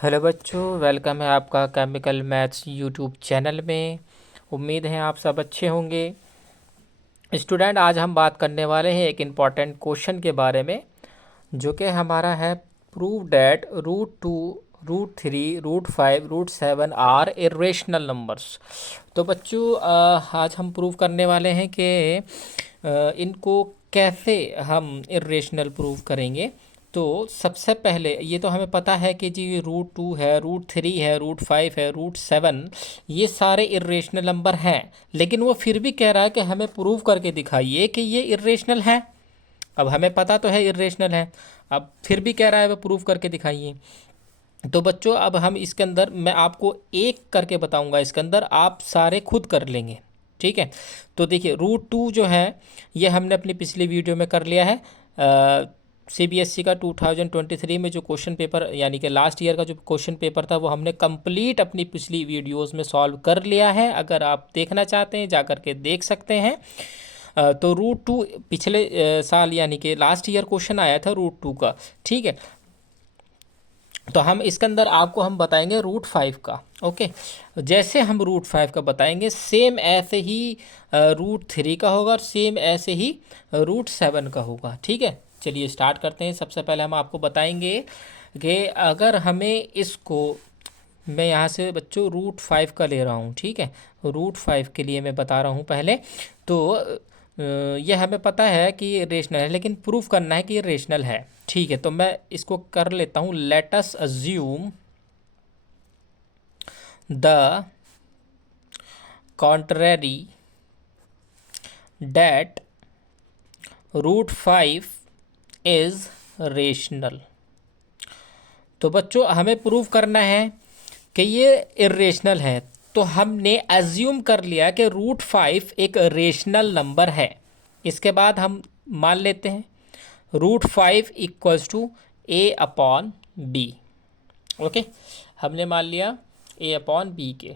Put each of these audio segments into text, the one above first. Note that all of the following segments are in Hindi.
हेलो बच्चों, वेलकम है आपका केमिकल मैथ्स यूट्यूब चैनल में। उम्मीद है आप सब अच्छे होंगे। स्टूडेंट, आज हम बात करने वाले हैं एक इम्पॉर्टेंट क्वेश्चन के बारे में, जो कि हमारा है prove that root 2, root 3, root 5, root 7 are irrational numbers. तो बच्चों, आज हम प्रूव करने वाले हैं कि इनको कैसे हम इरेशनल प्रूव करेंगे। तो सबसे पहले ये तो हमें पता है कि जी रूट 2 है, रूट 3 है, रूट 5 है, रूट 7, ये सारे इरेशनल नंबर हैं। लेकिन वो फिर भी कह रहा है कि हमें प्रूव करके दिखाइए कि ये इरेशनल है। अब हमें पता तो है इरेशनल है, अब फिर भी कह रहा है वह प्रूव करके दिखाइए। तो बच्चों, अब हम इसके अंदर मैं आपको एक करके बताऊंगा, इसके अंदर आप सारे खुद कर लेंगे। ठीक है। तो देखिए, रूट 2 जो है ये हमने अपनी पिछली वीडियो में कर लिया है। सीबीएसई का 2023 में जो क्वेश्चन पेपर यानी कि लास्ट ईयर का जो क्वेश्चन पेपर था वो हमने कंप्लीट अपनी पिछली वीडियोस में सॉल्व कर लिया है। अगर आप देखना चाहते हैं जा कर के देख सकते हैं। तो रूट 2 पिछले साल यानी कि लास्ट ईयर क्वेश्चन आया था रूट 2 का। ठीक है। तो हम इसके अंदर आपको हम बताएंगे रूट 5 का। ओके। जैसे हम रूट 5 का बताएंगे, सेम ऐसे ही रूट 3 का होगा और सेम ऐसे ही रूट 7 का होगा। ठीक है। चलिए स्टार्ट करते हैं। सबसे पहले हम आपको बताएंगे कि अगर हमें इसको, मैं यहाँ से बच्चों रूट 5 का ले रहा हूँ। ठीक है। रूट 5 के लिए मैं बता रहा हूँ पहले। तो यह हमें पता है कि ये रेशनल है, लेकिन प्रूफ करना है कि ये रेशनल है। ठीक है। तो मैं इसको कर लेता हूँ। Let us assume the contrary that root 5 is rational. तो बच्चों, हमें प्रूव करना है कि ये इरेशनल है। तो हमने अज्यूम कर लिया कि रूट 5 एक रेशनल नंबर है। इसके बाद हम मान लेते हैं root 5 equals to A/B। Okay. हमने मान लिया A/B के।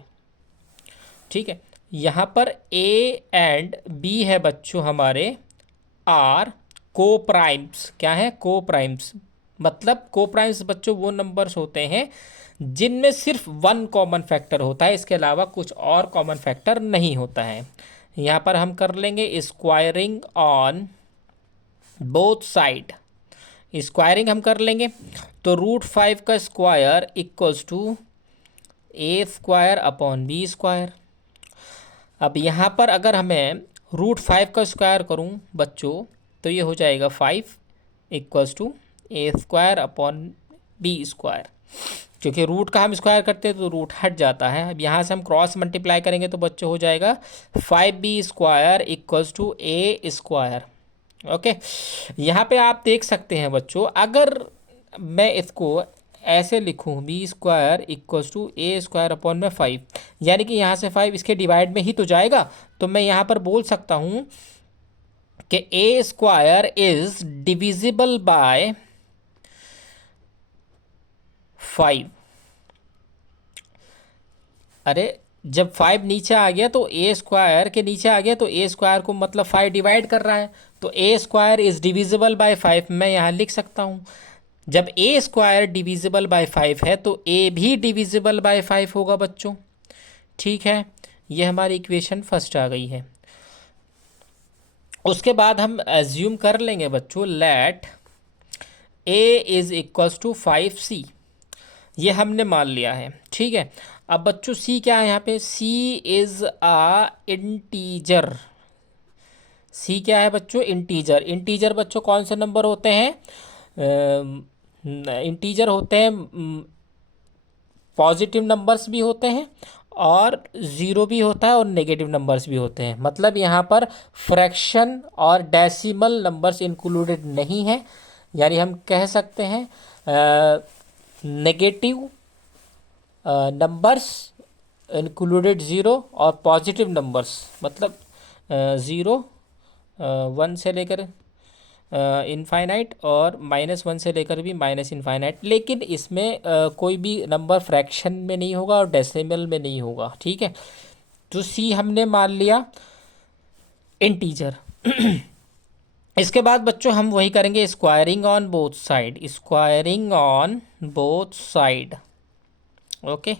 ठीक है। यहाँ पर A एंड B है बच्चों हमारे आर को प्राइम्स। क्या है? को प्राइम्स। मतलब को प्राइम्स बच्चों वो नंबर्स होते हैं जिनमें सिर्फ वन कॉमन फैक्टर होता है, इसके अलावा कुछ और कॉमन फैक्टर नहीं होता है। यहाँ पर हम कर लेंगे squaring on both side. Squaring हम कर लेंगे तो रूट 5 का square equals to A² upon B²। अब यहाँ पर अगर हमें रूट 5 का स्क्वायर करूँ बच्चों, तो ये हो जाएगा 5 equals to A² upon B²। क्योंकि रूट का हम स्क्वायर करते हैं तो रूट हट जाता है। अब यहाँ से हम क्रॉस मल्टीप्लाई करेंगे तो बच्चों हो जाएगा 5B² equals to A²। Okay. यहाँ पे आप देख सकते हैं बच्चों, अगर मैं इसको ऐसे लिखूँ B² इक्वल्स टू A²/5, यानी कि यहाँ से 5 इसके डिवाइड में ही तो जाएगा। तो मैं यहाँ पर बोल सकता हूँ कि A² इज डिविजिबल बाय 5। अरे, जब 5 नीचे आ गया तो A² के नीचे आ गया तो A² को मतलब 5 डिवाइड कर रहा है, तो A² इज डिविजिबल बाय 5 मैं यहाँ लिख सकता हूँ। जब A² डिविजिबल बाय 5 है तो A भी डिविजिबल बाय 5 होगा बच्चों। ठीक है। ये हमारी इक्वेशन फर्स्ट आ गई है। उसके बाद हम एज्यूम कर लेंगे बच्चों let A is equals to 5C। ये हमने मान लिया है। ठीक है। अब बच्चों C क्या है यहाँ पे? C is a integer. C क्या है बच्चों? इंटीजर। इंटीजर बच्चों कौन से नंबर होते हैं? इंटीजर होते हैं, पॉजिटिव नंबर्स भी होते हैं और ज़ीरो भी होता है और नेगेटिव नंबर्स भी होते हैं। मतलब यहाँ पर फ्रैक्शन और डेसिमल नंबर्स इंक्लूडेड नहीं है। यानी हम कह सकते हैं नेगेटिव नंबर्स इंक्लूडेड ज़ीरो और पॉजिटिव नंबर्स मतलब ज़ीरो, 1 से लेकर इनफाइनाइट और -1 से लेकर भी माइनस इनफाइनाइट। लेकिन इसमें कोई भी नंबर फ्रैक्शन में नहीं होगा और डेसिमल में नहीं होगा। ठीक है। तो सी हमने मान लिया इंटीजर। इसके बाद बच्चों हम वही करेंगे squaring on both side. Squaring on both side. Okay,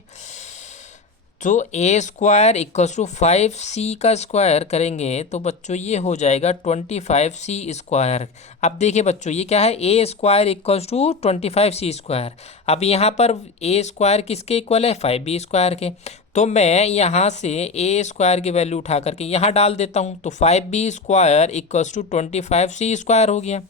तो A square equals to 5c का स्क्वायर करेंगे तो बच्चों ये हो जाएगा 25c स्क्वायर। अब देखिए बच्चों ये क्या है, A square equals to 25c square. अब यहाँ पर ए स्क्वायर किसके इक्वल है, 5b स्क्वायर के। तो मैं यहाँ से ए स्क्वायर की वैल्यू उठा करके यहाँ डाल देता हूँ, तो 5b square equals to 25c square हो गया।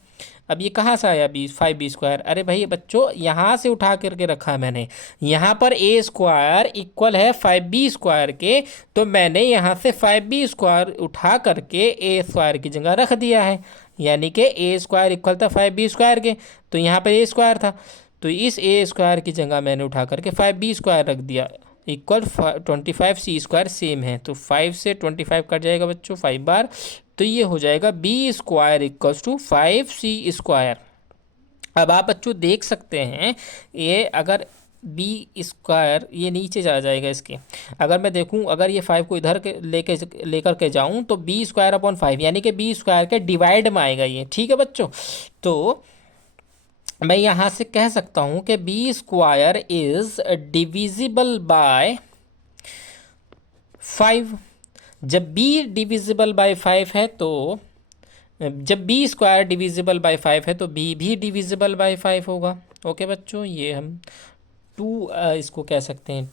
अब ये कहाँ से आया 5b स्क्वायर, अरे भाई बच्चों यहाँ से उठा करके रखा है मैंने। यहाँ पर ए स्क्वायर इक्वल है 5b स्क्वायर के, तो मैंने यहाँ से 5b स्क्वायर उठा करके ए स्क्वायर की जगह रख दिया है। यानी कि ए स्क्वायर इक्वल था 5b स्क्वायर के, तो यहाँ पर ए स्क्वायर था, तो इस ए स्क्वायर की जगह मैंने उठा करके 5b स्क्वायर रख दिया इक्वल 25c स्क्वायर सेम है। तो 5 से 25 कट जाएगा बच्चों 5 बार, तो ये हो जाएगा B square equals to 5c square. अब आप बच्चों देख सकते हैं ये अगर बी स्क्वायर ये नीचे जा जाएगा इसके, अगर मैं देखूं अगर ये 5 को इधर के लेकर के जाऊं तो बी स्क्वायर अपॉन 5 यानी कि बी स्क्वायर के डिवाइड में आएगा ये, ठीक है बच्चों। तो मैं यहाँ से कह सकता हूँ कि B square is divisible by 5। जब बी डिविजिबल बाय 5 है तो जब बी स्क्वायर डिविजिबल बाय 5 है तो बी भी डिविजिबल बाय 5 होगा। ओके बच्चों, ये हम इसको कह सकते हैं,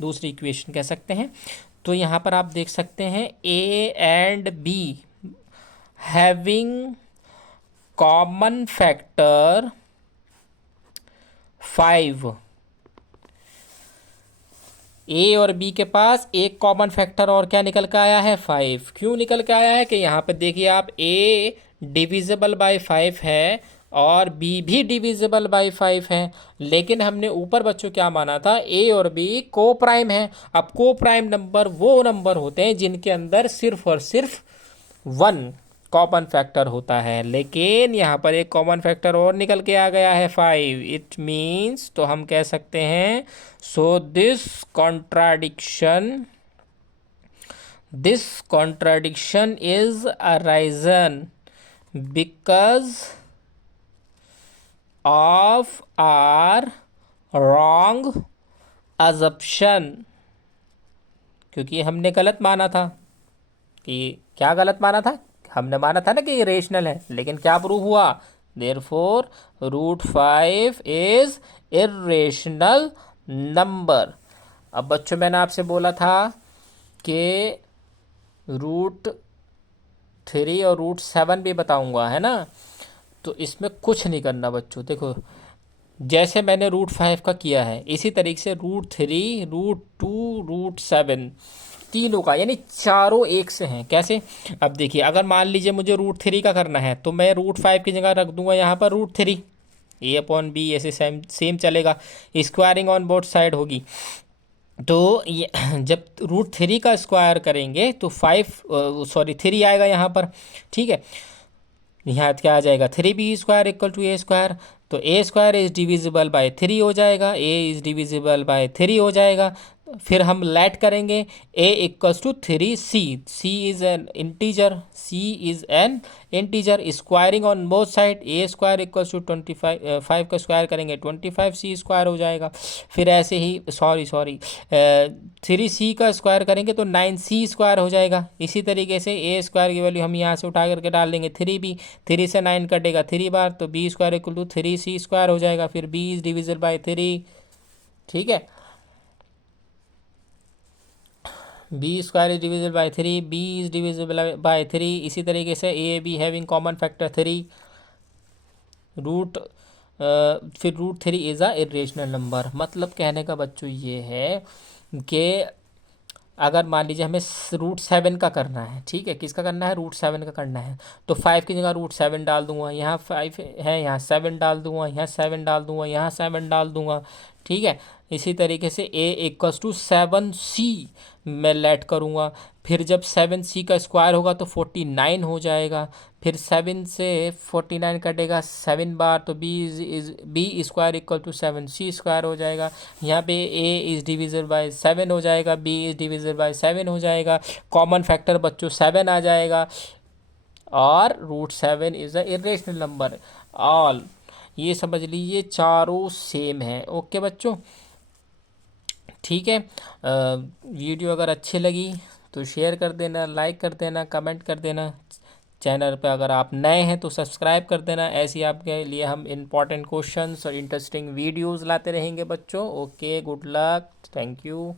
दूसरी इक्वेशन कह सकते हैं। तो यहाँ पर आप देख सकते हैं A and B having common factor 5। ए और बी के पास एक कॉमन फैक्टर और क्या निकल के आया है, 5। क्यों निकल के आया है कि यहाँ पे देखिए आप ए डिविजिबल बाय 5 है और बी भी डिविजिबल बाय 5 है, लेकिन हमने ऊपर बच्चों क्या माना था, ए और बी को प्राइम है। अब को प्राइम नंबर वो नंबर होते हैं जिनके अंदर सिर्फ और सिर्फ 1 कॉमन फैक्टर होता है, लेकिन यहाँ पर एक कॉमन फैक्टर और निकल के आ गया है 5। इट मीन्स, तो हम कह सकते हैं so this contradiction is arisen because of our wrong assumption, क्योंकि हमने गलत माना था। कि क्या गलत माना था, हमने माना था ना कि ये रेशनल है, लेकिन क्या प्रूव हुआ, देयरफॉर √5 इज इर्रेशनल नंबर। अब बच्चों मैंने आपसे बोला था कि √3 और √7 भी बताऊंगा, है ना। तो इसमें कुछ नहीं करना बच्चों, देखो जैसे मैंने √5 का किया है इसी तरीके से √3, √2, √7 तीनों का, यानी चारों एक से हैं। कैसे, अब देखिए अगर मान लीजिए मुझे √3 का करना है तो मैं √5 की जगह रख दूंगा यहाँ पर √3, ए अपॉन बी ऐसे सेम सेम चलेगा, स्क्वायरिंग ऑन बोथ साइड होगी। तो ये जब √3 का स्क्वायर करेंगे तो 3 आएगा यहाँ पर, ठीक है। यहाँ क्या आ जाएगा, 3b square equal to A square, तो A square is divisible by 3 हो जाएगा, ए इज डिविजिबल बाय 3 हो जाएगा। फिर हम लेट करेंगे a equals to 3c, c is an integer, squaring on both side, A square equals to 5 का स्क्वायर करेंगे 25c स्क्वायर हो जाएगा। फिर ऐसे ही 3c का स्क्वायर करेंगे तो 9c स्क्वायर हो जाएगा। इसी तरीके से ए स्क्वायर की वैल्यू हम यहाँ से उठा करके डाल देंगे 3b, 3 से 9 कटेगा 3 बार, तो b square equal to 3c square हो जाएगा। फिर b इज डिविजिबल बाय 3, ठीक है, B square is divisible by 3, B is divisible by 3। इसी तरीके से A B having common factor 3, फिर √3 इज अ इरेशनल नंबर। मतलब कहने का बच्चों ये है कि अगर मान लीजिए हमें √7 का करना है, ठीक है, किसका करना है, √7 का करना है, तो 5 की जगह √7 डाल दूंगा, यहाँ 5 है यहाँ 7 डाल दूंगा, यहाँ 7 डाल दूंगा, यहाँ 7 डाल दूंगा, ठीक है। इसी तरीके से a इक्वल्स टू 7c मैं लेट करूँगा, फिर जब 7c का स्क्वायर होगा तो 49 हो जाएगा। फिर 7 से 49 कटेगा 7 बार, तो b square equal to 7c square हो जाएगा। यहाँ पे a इज़ डिविजिबल बाय 7 हो जाएगा, b इज़ डिविजिबल बाय 7 हो जाएगा, कॉमन फैक्टर बच्चों 7 आ जाएगा, और √7 is a irrational number. All ये समझ लीजिए चारों सेम है। ओके बच्चों, ठीक है। वीडियो अगर अच्छी लगी तो शेयर कर देना, लाइक कर देना, कमेंट कर देना। चैनल पे अगर आप नए हैं तो सब्सक्राइब कर देना। ऐसे ही आपके लिए हम इम्पोर्टेंट क्वेश्चंस और इंटरेस्टिंग वीडियोस लाते रहेंगे बच्चों। Okay, good luck, thank you.